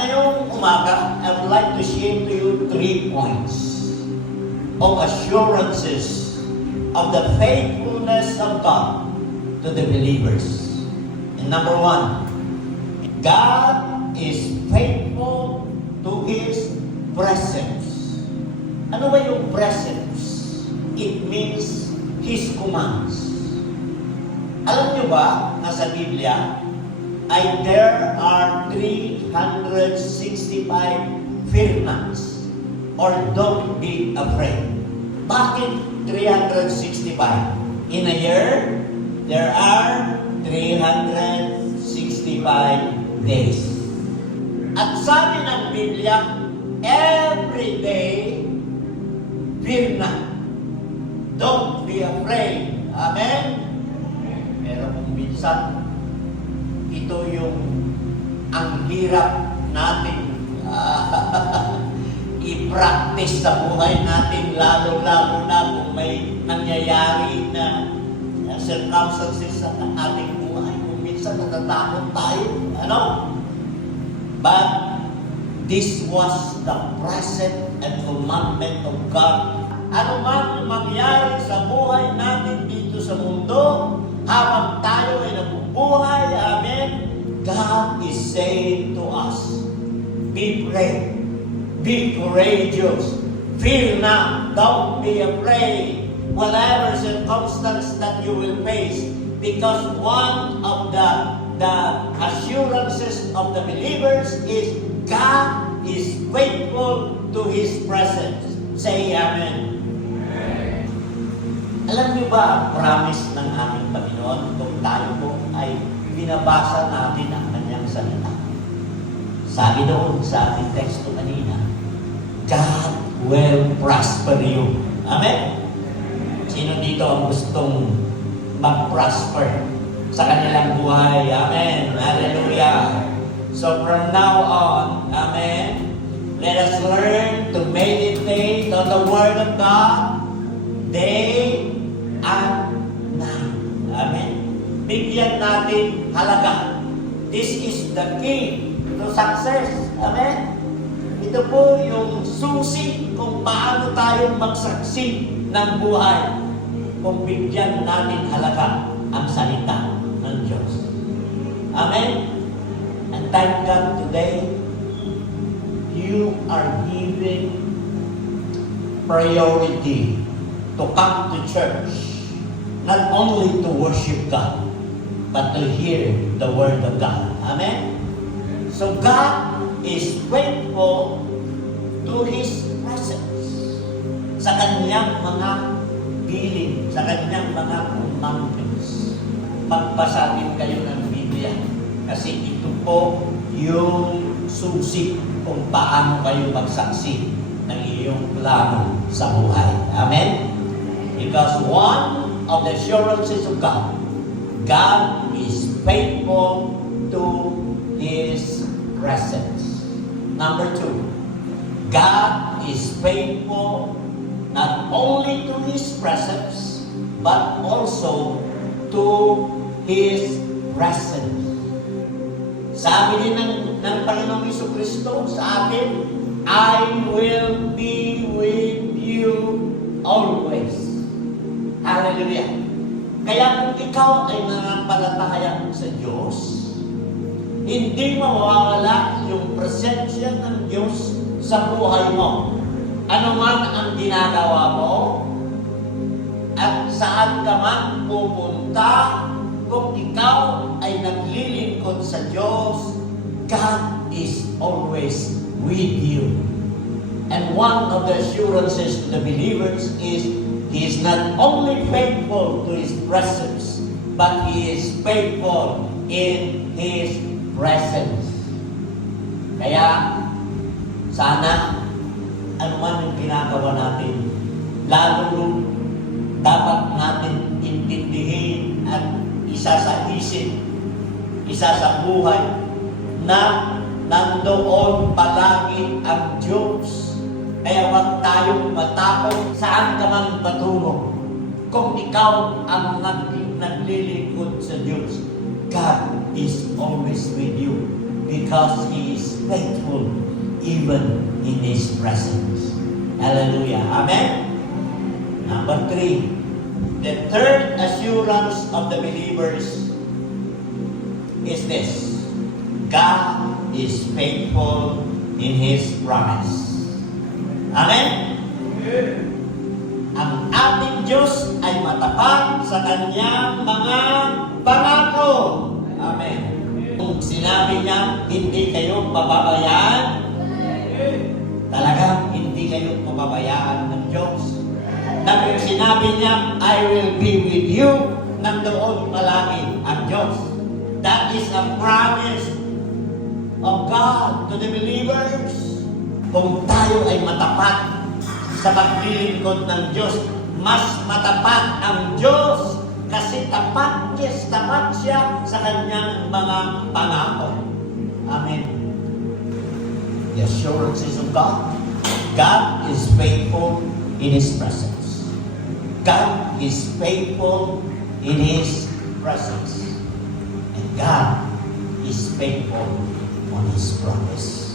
At ngayong umaga, I would like to share to you 3 points of assurances of the faithfulness of God to the believers. And number 1, God is faithful to His presence. Ano ba yung presence? It means His commands. Alam niyo ba na sa Biblia ay there are 365 firmans or don't be afraid. Bakit 365? In a year, there are 365 days. At sabi ng Biblia, every day, fear not. Don't be afraid. Amen? Pero kung minsan, ito yung ang hirap natin i-practice sa buhay natin, lalo-lalo na kung may nangyayari na circumstances sa ating buhay. Kung minsan natatakot tayo, But this was the present and commandment of God. Ano man mangyari sa buhay natin dito sa mundo, habang tayo ay nabubuhay, amen, God is saying to us, be brave, be courageous, fear not, don't be afraid, whatever circumstance that you will face, because one of the assurances of the believers is God is faithful to His presence. Say amen. Alam niyo ba ang promise ng aming Panginoon kung tayo po ay binabasa natin ang kanyang salita? Sabi doon sa ating teksto kanina, God will prosper you. Amen? Sino dito ang gustong mag-prosper sa kanilang buhay? Amen. Hallelujah. So from now on, amen, let us learn to meditate on the Word of God day and night. Amen. Bigyan natin halaga. This is the key to success. Amen. Ito po yung susi kung paano tayo magsaksi ng buhay. Kung bigyan natin halaga ang salita ng Diyos. Amen. And thank God today, you are giving priority to come to church. Not only to worship God, but to hear the Word of God. Amen? So God is faithful to His presence. Sa Kanyang mga piling, sa Kanyang mga commandments. Magbasa din kayo ng Biblia. Kasi ito po yung susi kung paano kayo magsaksi ng iyong plano sa buhay. Amen? Because one of the assurances of God, God is faithful to His presence. Number 2, God is faithful not only to His presence, but also to His presence. Sabi din ng Panginoong Jesucristo sa atin, I will be with you always. Hallelujah. Kaya kung ikaw ay nananampalataya sa Diyos, hindi mawawala yung presensya ng Diyos sa buhay mo. Ano man ang ginagawa mo, at saan ka man pupunta, kung ikaw ay naglilingkod sa Diyos, God is always with you. And one of the assurances to the believers is He is not only faithful to His presence, but He is faithful in His presence. Kaya, sana, ano man yung ginagawa natin, lalo dapat natin intindihin at isa sa isip, isa sa buhay, na nandoon palagi ang Diyos. Kaya huwag tayong matakot saan ka man patungo. Kung ikaw ang naglilingkod sa Diyos, God is always with you because He is faithful even in His presence. Hallelujah. Amen? Number 3, the third assurance of the believers is this: God is faithful in His promise. Amen? Ang ating Diyos ay matapat sa Kanyang mga pangako. Amen. Kung sinabi niya, hindi kayo pababayaan, talagang hindi kayo pababayaan ng Diyos. Na kung sinabi niya, I will be with you, nandoon palagi ang Diyos. That is a promise of God to the believers. Kung tayo ay matapat sa paglilingkod ng Diyos, mas matapat ang Diyos kasi tapat siya sa Kanyang mga pangako. Amen. The assurances of God. God is faithful in His presence. God is faithful in His presence. And God is faithful on His promise.